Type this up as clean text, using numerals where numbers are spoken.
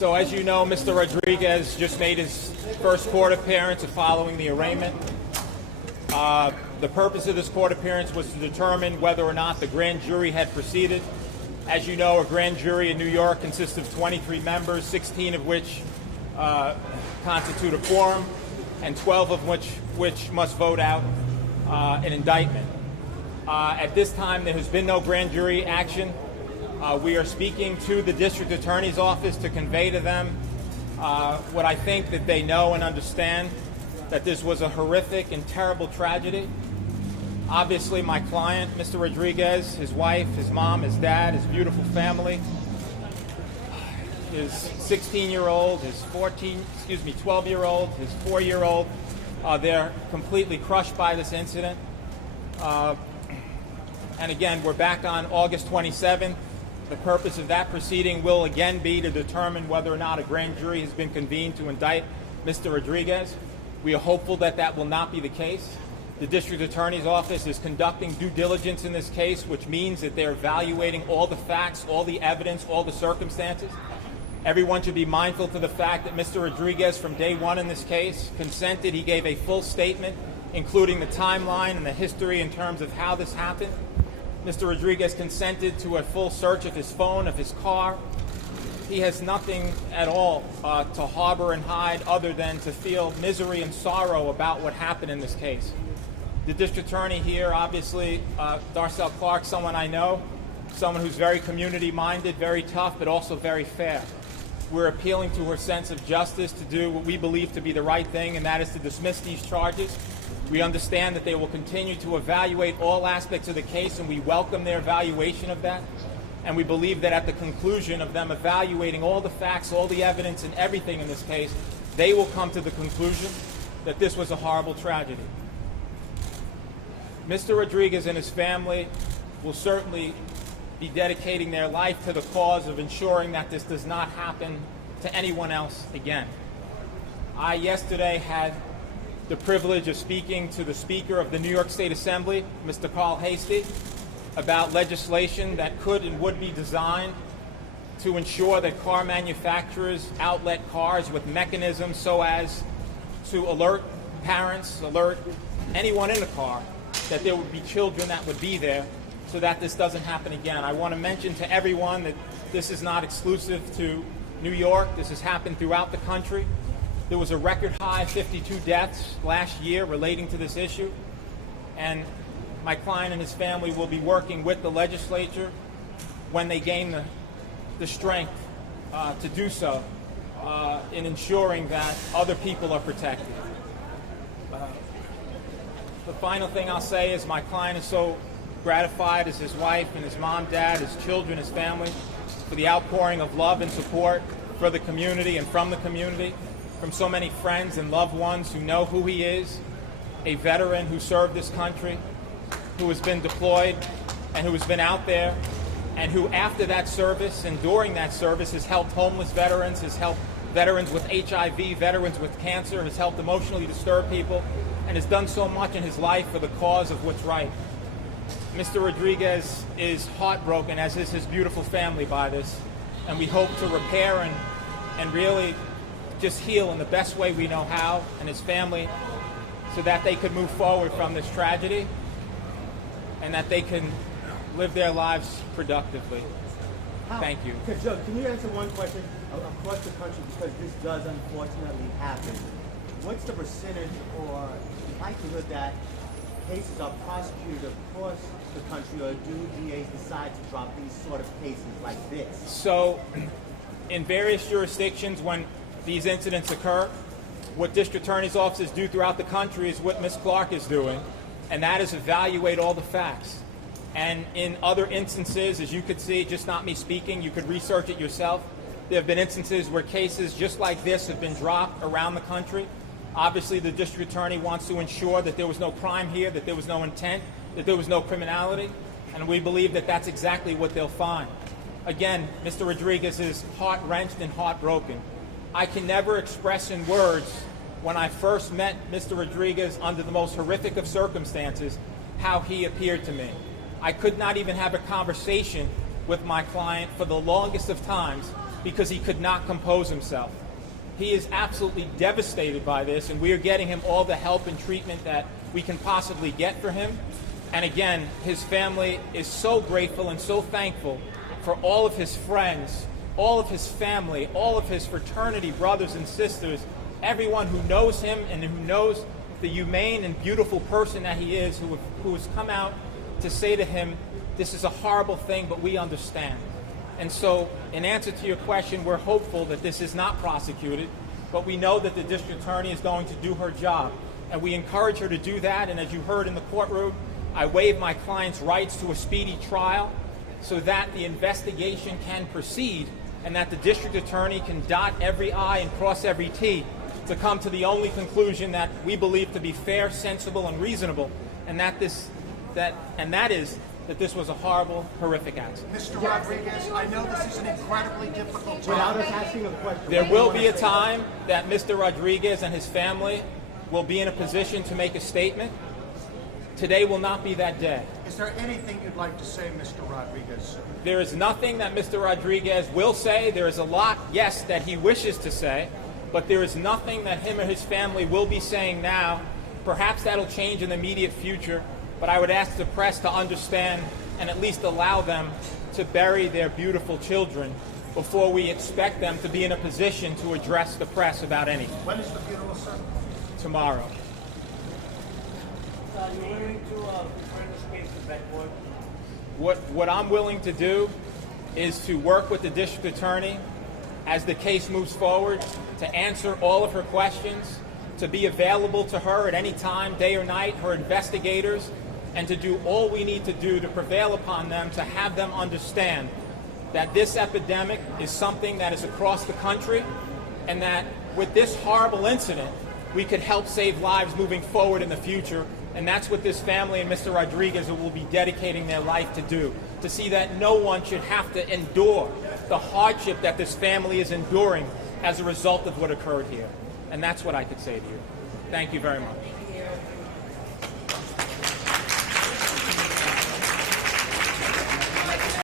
So as you know, Mr. Rodriguez just made his first court appearance following the arraignment. The purpose of this court appearance was to determine whether or not the grand jury had proceeded. As you know, a grand jury in New York consists of 23 members, 16 of which constitute a quorum, and 12 of which must vote out an indictment. At this time, there has been no grand jury action. We are speaking to the district attorney's office to convey to them what I think that they know and understand, that this was a horrific and terrible tragedy. Obviously, my client, Mr. Rodriguez, his wife, his mom, his dad, his beautiful family, his 16-year-old, his 12-year-old, his 4-year-old, they're completely crushed by this incident. And again, we're back on August 27th. The purpose of that proceeding will again be to determine whether or not a grand jury has been convened to indict Mr. Rodriguez. We are hopeful that that will not be the case. The district attorney's office is conducting due diligence in this case, which means that they're evaluating all the facts, all the evidence, all the circumstances. Everyone should be mindful to the fact that Mr. Rodriguez, from day one in this case, consented. He gave a full statement, including the timeline and the history in terms of how this happened. Mr. Rodriguez consented to a full search of his phone, of his car. He has nothing at all to harbor and hide other than to feel misery and sorrow about what happened in this case. The district attorney here, obviously, Darcel Clark, someone I know, someone who's very community-minded, very tough, but also very fair. We're appealing to her sense of justice to do what we believe to be the right thing, and that is to dismiss these charges. We understand that they will continue to evaluate all aspects of the case, and we welcome their evaluation of that. And we believe that at the conclusion of them evaluating all the facts, all the evidence, and everything in this case, they will come to the conclusion that this was a horrible tragedy. Mr. Rodriguez and his family will certainly be dedicating their life to the cause of ensuring that this does not happen to anyone else again. I yesterday had the privilege of speaking to the Speaker of the New York State Assembly, Mr. Carl Hastie, about legislation that could and would be designed to ensure that car manufacturers outlet cars with mechanisms so as to alert parents, alert anyone in the car, that there would be children that would be there so that this doesn't happen again. I want to mention to everyone that this is not exclusive to New York. This has happened throughout the country. There was a record high 52 deaths last year relating to this issue, and my client and his family will be working with the legislature when they gain the strength to do so in ensuring that other people are protected. The final thing I'll say is my client is so gratified, as his wife and his mom, dad, his children, his family, for the outpouring of love and support for the community and from the community, from so many friends and loved ones who know who he is, a veteran who served this country, who has been deployed and who has been out there, and who after that service and during that service has helped homeless veterans, has helped veterans with HIV, veterans with cancer, has helped emotionally disturbed people, and has done so much in his life for the cause of what's right. Mr. Rodriguez is heartbroken, as is his beautiful family, by this, and we hope to repair and really just heal in the best way we know how, and his family, so that they could move forward from this tragedy and that they can live their lives productively. Thank you. Okay, Joe, can you answer one question? Across the country, because this does unfortunately happen, what's the percentage or likelihood that cases are prosecuted across the country, or do DAs decide to drop these sort of cases like this? So, in various jurisdictions, when these incidents occur, what district attorneys' offices do throughout the country is what Ms. Clark is doing, and that is evaluate all the facts. And in other instances, as you could see, just not me speaking, you could research it yourself, there have been instances where cases just like this have been dropped around the country. Obviously, the district attorney wants to ensure that there was no crime here, that there was no intent, that there was no criminality, and we believe that that's exactly what they'll find. Again, Mr. Rodriguez is heart-wrenched and heartbroken. I can never express in words, when I first met Mr. Rodriguez under the most horrific of circumstances, how he appeared to me. I could not even have a conversation with my client for the longest of times because he could not compose himself. He is absolutely devastated by this, and we are getting him all the help and treatment that we can possibly get for him. And again, his family is so grateful and so thankful for all of his friends, all of his family, all of his fraternity brothers and sisters, everyone who knows him and who knows the humane and beautiful person that he is, who has come out to say to him, this is a horrible thing, but we understand. And so, in answer to your question, we're hopeful that this is not prosecuted, but we know that the district attorney is going to do her job. And we encourage her to do that, and as you heard in the courtroom, I waive my client's rights to a speedy trial so that the investigation can proceed and that the district attorney can dot every I and cross every T to come to the only conclusion that we believe to be fair, sensible, and reasonable, and that is that this was a horrible, horrific accident. Mr. Rodriguez, I know this is an incredibly difficult Without time. us asking a question. There will be a time that Mr. Rodriguez and his family will be in a position to make a statement. Today will not be that day. Is there anything you'd like to say, Mr. Rodriguez? There is nothing that Mr. Rodriguez will say. There is a lot, yes, that he wishes to say, but there is nothing that him or his family will be saying now. Perhaps that'll change in the immediate future, but I would ask the press to understand and at least allow them to bury their beautiful children before we expect them to be in a position to address the press about anything. When is the funeral, sir? Tomorrow. Are you willing to refer this case to back court? What I'm willing to do is to work with the district attorney as the case moves forward, to answer all of her questions, to be available to her at any time, day or night, her investigators, and to do all we need to do to prevail upon them, to have them understand that this epidemic is something that is across the country, and that with this horrible incident, we could help save lives moving forward in the future. And that's what this family and Mr. Rodriguez will be dedicating their life to do, to see that no one should have to endure the hardship that this family is enduring as a result of what occurred here. And that's what I could say to you. Thank you very much.